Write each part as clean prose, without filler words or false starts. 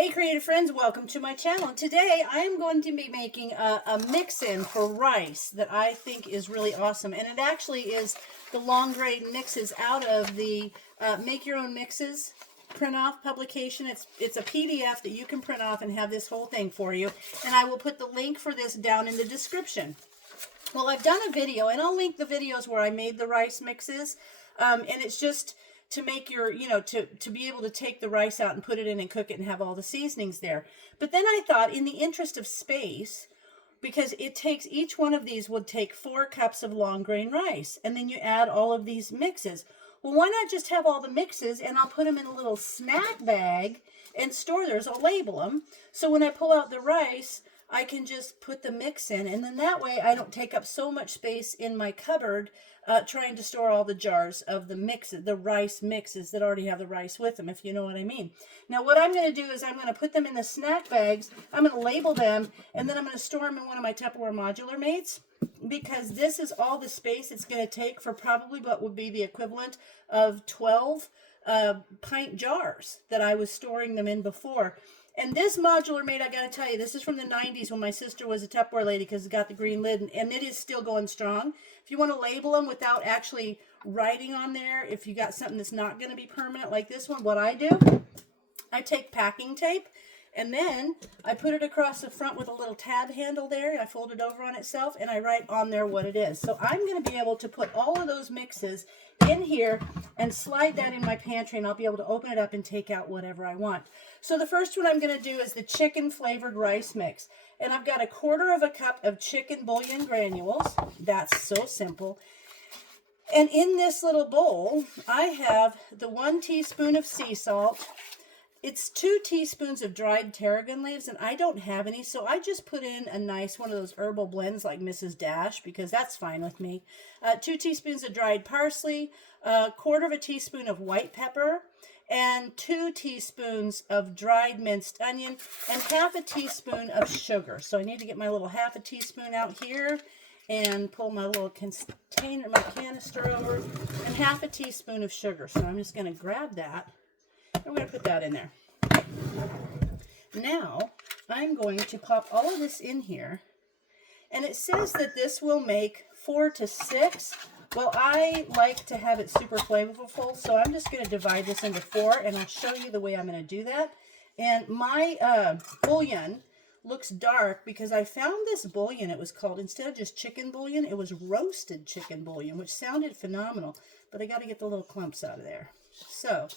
Hey creative friends, welcome to my channel. Today I am going to be making a mix-in for rice that I think is really awesome. And it actually is the long grain mixes out of the Make Your Own Mixes print-off publication. It's a PDF that you can print off and have this whole thing for you. And I will put the link for this down in the description. Well, I've done a video, and I'll link the videos where I made the rice mixes. And it's just to make your, to be able to take the rice out and put it in and cook it and have all the seasonings there. But then I thought, in the interest of space, because it takes, each one of these would take 4 cups of long grain rice, and then you add all of these mixes. Well, why not just have all the mixes, and I'll put them in a little snack bag and store theirs. I'll label them, so when I pull out the rice, I can just put the mix in, and then that way I don't take up so much space in my cupboard trying to store all the jars of the mixes, the rice mixes that already have the rice with them, if you know what I mean. Now what I'm going to do is I'm going to put them in the snack bags, I'm going to label them, and then I'm going to store them in one of my Tupperware modular mates, because this is all the space it's going to take for probably what would be the equivalent of 12 pint jars that I was storing them in before. And this modular mate, I got to tell you, this is from the 90s when my sister was a Tupperware lady, because it got the green lid, and it is still going strong. If you want to label them without actually writing on there, if you got something that's not going to be permanent like this one, what I do, I take packing tape, and then I put it across the front with a little tab handle there. I fold it over on itself, and I write on there what it is. So I'm going to be able to put all of those mixes in here and slide that in my pantry, and I'll be able to open it up and take out whatever I want. So the first one I'm going to do is the chicken flavored rice mix. And I've got 1/4 cup of chicken bouillon granules. That's so simple. And in this little bowl, I have the 1 teaspoon of sea salt. It's 2 teaspoons of dried tarragon leaves, and I don't have any, so I just put in a nice one of those herbal blends like Mrs. Dash, because that's fine with me. 2 teaspoons of dried parsley, 1/4 teaspoon of white pepper, and 2 teaspoons of dried minced onion, and 1/2 teaspoon of sugar. So I need to get my little 1/2 teaspoon out here and pull my little container, my canister over, and 1/2 teaspoon of sugar. So I'm just going to grab that. I'm going to put that in there. Now, I'm going to pop all of this in here. And it says that this will make 4 to 6. Well, I like to have it super flavorful, so I'm just going to divide this into 4, and I'll show you the way I'm going to do that. And my bouillon looks dark because I found this bouillon. It was called, instead of just chicken bouillon, it was roasted chicken bouillon, which sounded phenomenal. But I got to get the little clumps out of there. So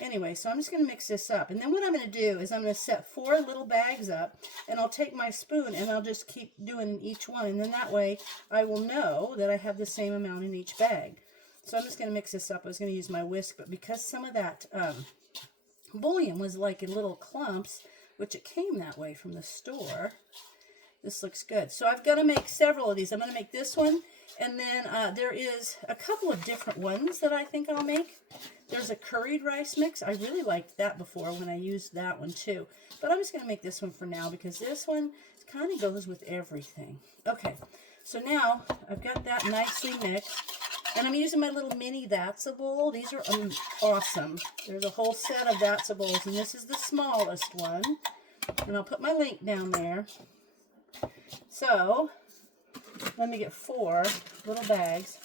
anyway, so I'm just going to mix this up. And then what I'm going to do is I'm going to set 4 little bags up, and I'll take my spoon and I'll just keep doing each one. And then that way I will know that I have the same amount in each bag. So I'm just going to mix this up. I was going to use my whisk, but because some of that bouillon was like in little clumps, which it came that way from the store, this looks good. So I've got to make several of these. I'm going to make this one, and then there is a couple of different ones that I think I'll make. There's a curried rice mix. I really liked that before when I used that one too. But I'm just going to make this one for now because this one kind of goes with everything. Okay, so now I've got that nicely mixed. And I'm using my little mini That's-A bowl. These are awesome. There's a whole set of That's-A bowls, and this is the smallest one. And I'll put my link down there. So let me get 4 little bags.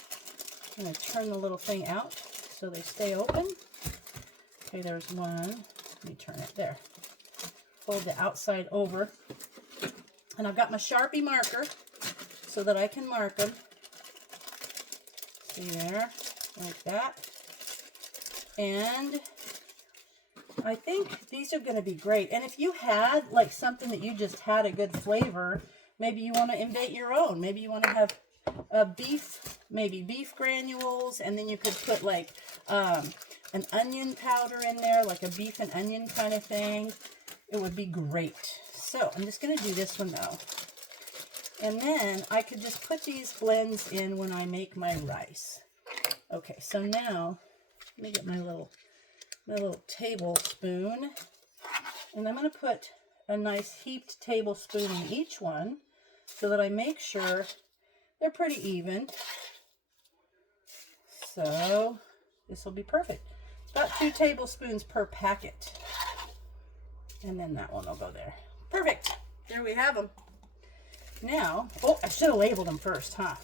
I'm going to turn the little thing out so they stay open. Okay, there's one. Let me turn it there. Fold the outside over. And I've got my Sharpie marker so that I can mark them. See there, like that. And I think these are going to be great. And if you had like something that you just had a good flavor, maybe you want to invent your own. Maybe you want to have maybe beef granules, and then you could put like an onion powder in there, like a beef and onion kind of thing. It would be great. So I'm just going to do this one though. And then I could just put these blends in when I make my rice. Okay, so now let me get my little tablespoon, and I'm going to put a nice heaped tablespoon in each one so that I make sure they're pretty even. So this will be perfect. About 2 tablespoons per packet. And then that one will go there. Perfect. There we have them. Now, oh, I should have labeled them first, huh?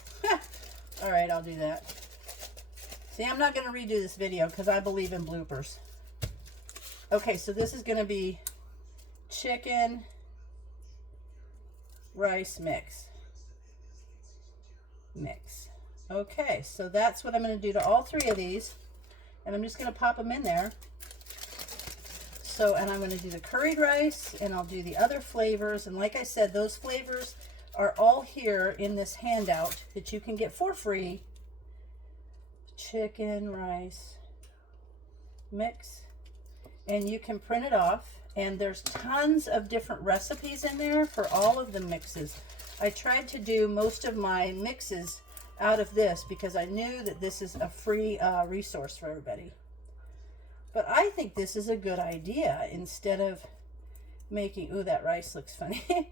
All right, I'll do that. See, I'm not going to redo this video because I believe in bloopers. Okay, so this is going to be chicken rice mix. Okay, so that's what I'm going to do to all three of these. And I'm just going to pop them in there. So, and I'm going to do the curried rice, and I'll do the other flavors. And like I said, those flavors are all here in this handout that you can get for free. Chicken rice mix. And you can print it off. And there's tons of different recipes in there for all of the mixes. I tried to do most of my mixes out of this because I knew that this is a free resource for everybody. But I think this is a good idea instead of making, ooh, that rice looks funny.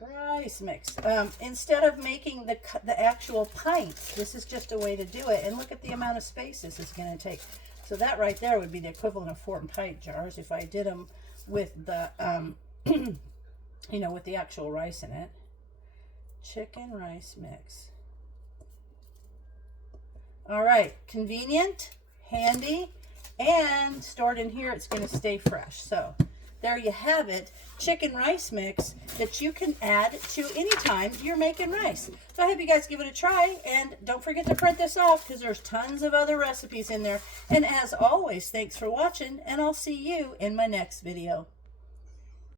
Rice mix. Instead of making the actual pints, this is just a way to do it. And look at the amount of space this is going to take. So that right there would be the equivalent of 4 pint jars if I did them with the, you know, with the actual rice in it. Chicken rice mix. All right, convenient, handy, and stored in here. It's going to stay fresh. So there you have it, chicken rice mix that you can add to any time you're making rice. So I hope you guys give it a try, and don't forget to print this off because there's tons of other recipes in there. And as always, thanks for watching, and I'll see you in my next video.